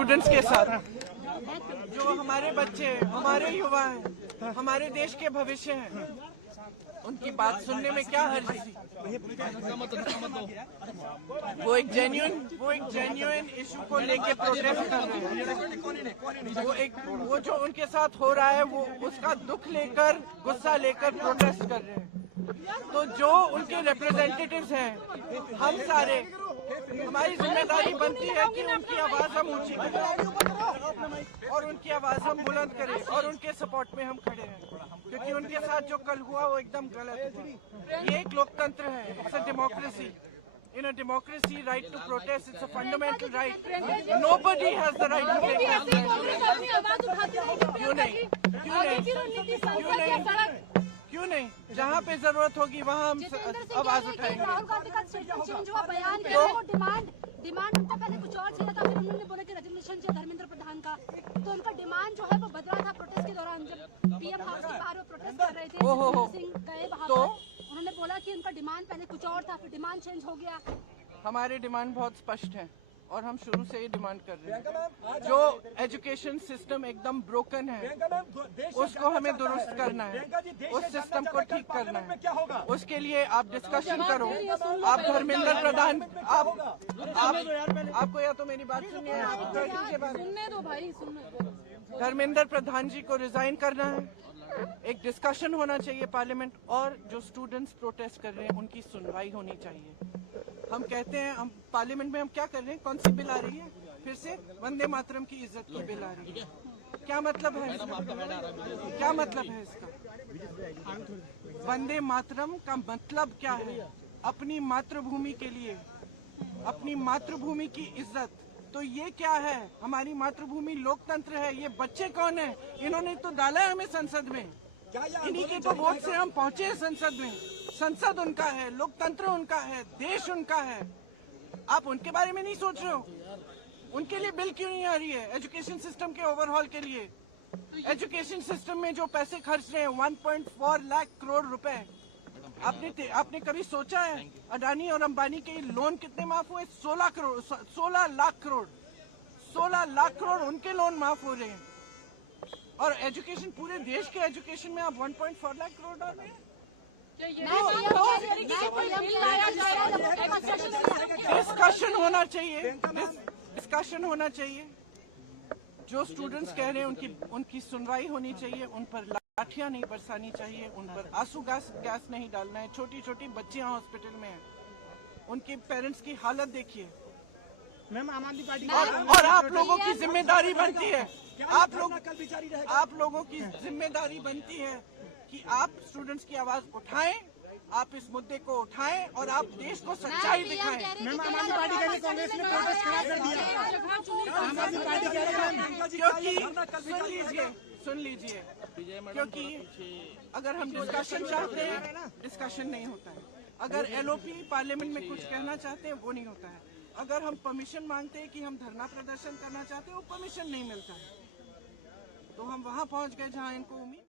Students के साथ, जो हमारे बच्चे, हमारे युवा हैं, हमारे देश के भविष्य हैं, उनकी बात सुनने में क्या हर्ज है। वो एक जेन्युइन इशू को लेके प्रोटेस्ट कर रहे हैं। वो जो उनके साथ हो रहा है वो उसका दुख लेकर, गुस्सा लेकर प्रोटेस्ट कर रहे हैं। तो जो उनके रिप्रेजेंटेटिव्स हैं, हम सारे, हमारी जिम्मेदारी बनती है कि उनकी आवाज हम ऊंची करें और उनकी आवाज हम बुलंद करें और उनके सपोर्ट में हम खड़े हैं, क्योंकि उनके साथ जो कल हुआ वो एकदम गलत है। ये एक लोकतंत्र है, it's a democracy. In a democracy, right to protest, it's a fundamental right. Nobody has the right to protest. क्यों नहीं? जहाँ पे जरूरत होगी वहाँ हम आवाज उठाएंगे। राहुल गांधी का चेंज हुआ बयान है, वो डिमांड उनका पहले कुछ और चाहिए था, फिर उन्होंने बोला कि रेजिग्नेशन चाहिए धर्मेंद्र प्रधान का, तो उनका डिमांड जो है वो बदला था प्रोटेस्ट के दौरान, जब पीएम हाउस के बाहर वो प्रोटेस्ट कर रहे थे। सिंह गए वहाँ तो उन्होंने बोला कि उनका डिमांड पहले कुछ और था, फिर डिमांड चेंज हो गया। हमारे डिमांड बहुत स्पष्ट है और हम शुरू से ये डिमांड कर रहे हैं। जो एजुकेशन सिस्टम एकदम ब्रोकन है उसको हमें दुरुस्त करना है, उस सिस्टम को ठीक करना है। उसके लिए आप डिस्कशन करो। आप धर्मेंद्र प्रधान, आपको या तो मेरी बात सुनिए, सुनने दो भाई, धर्मेंद्र प्रधान जी को रिजाइन करना है, एक डिस्कशन होना चाहिए पार्लियामेंट, और जो स्टूडेंट्स प्रोटेस्ट कर रहे हैं उनकी सुनवाई होनी चाहिए। हम कहते हैं, हम पार्लियामेंट में हम क्या कर रहे हैं, कौन सी बिल आ रही है, फिर से वंदे मातरम की इज्जत की बिल आ रही है। क्या मतलब है इसका? क्या मतलब है इसका? वंदे मातरम का मतलब क्या है? अपनी मातृभूमि के लिए, अपनी मातृभूमि की इज्जत। तो ये क्या है? हमारी मातृभूमि लोकतंत्र है। ये बच्चे कौन है? इन्होंने तो डाला है हमें संसद में, इन्हीं के तो वोट से हम पहुंचे हैं संसद में। संसद उनका है, लोकतंत्र उनका है, देश उनका है। आप उनके बारे में नहीं सोच रहे हो? उनके लिए बिल क्यों नहीं आ रही है? एजुकेशन सिस्टम के ओवरहॉल के लिए, एजुकेशन सिस्टम में जो पैसे खर्च रहे हैं 1.4 लाख करोड़ रुपए, आपने कभी सोचा है अडानी और अंबानी के लोन कितने माफ हुए? 16 लाख करोड़ 16 लाख करोड़ उनके लोन माफ हो रहे हैं। और एजुकेशन, पूरे देश के एजुकेशन में आप 1.4 लाख करोड़ डाल रहे हैं। डिस्कशन होना चाहिए, डिस्कशन होना चाहिए। जो स्टूडेंट्स कह रहे हैं उनकी सुनवाई होनी चाहिए, उन पर लाठियां नहीं बरसानी चाहिए, उन पर आंसू गैस नहीं डालना है। छोटी छोटी बच्चियां हॉस्पिटल में हैं, उनके पेरेंट्स की हालत देखिए। मैम, आम आदमी पार्टी और आप लोगों की जिम्मेदारी बनती है, आप लोगों की जिम्मेदारी बनती है कि आप स्टूडेंट्स की आवाज उठाएं, आप इस मुद्दे को उठाएं और आप देश को सच्चाई दिखाएं। मैम, आम आदमी पार्टी कह रही है कांग्रेस ने प्रोटेस्ट खड़ा कर दिया। आम आदमी पार्टी कह रही है, क्योंकि सुन लीजिए, क्योंकि अगर हम डिस्कशन चाहते हैं, डिस्कशन नहीं होता है। अगर एलओपी पार्लियामेंट में कुछ कहना चाहते हैं, वो नहीं होता है। अगर हम परमिशन मांगते हैं कि हम धरना प्रदर्शन करना चाहते हैं, वो परमिशन नहीं मिलता है। तो हम वहां पहुंच गए जहां इनको उम्मीद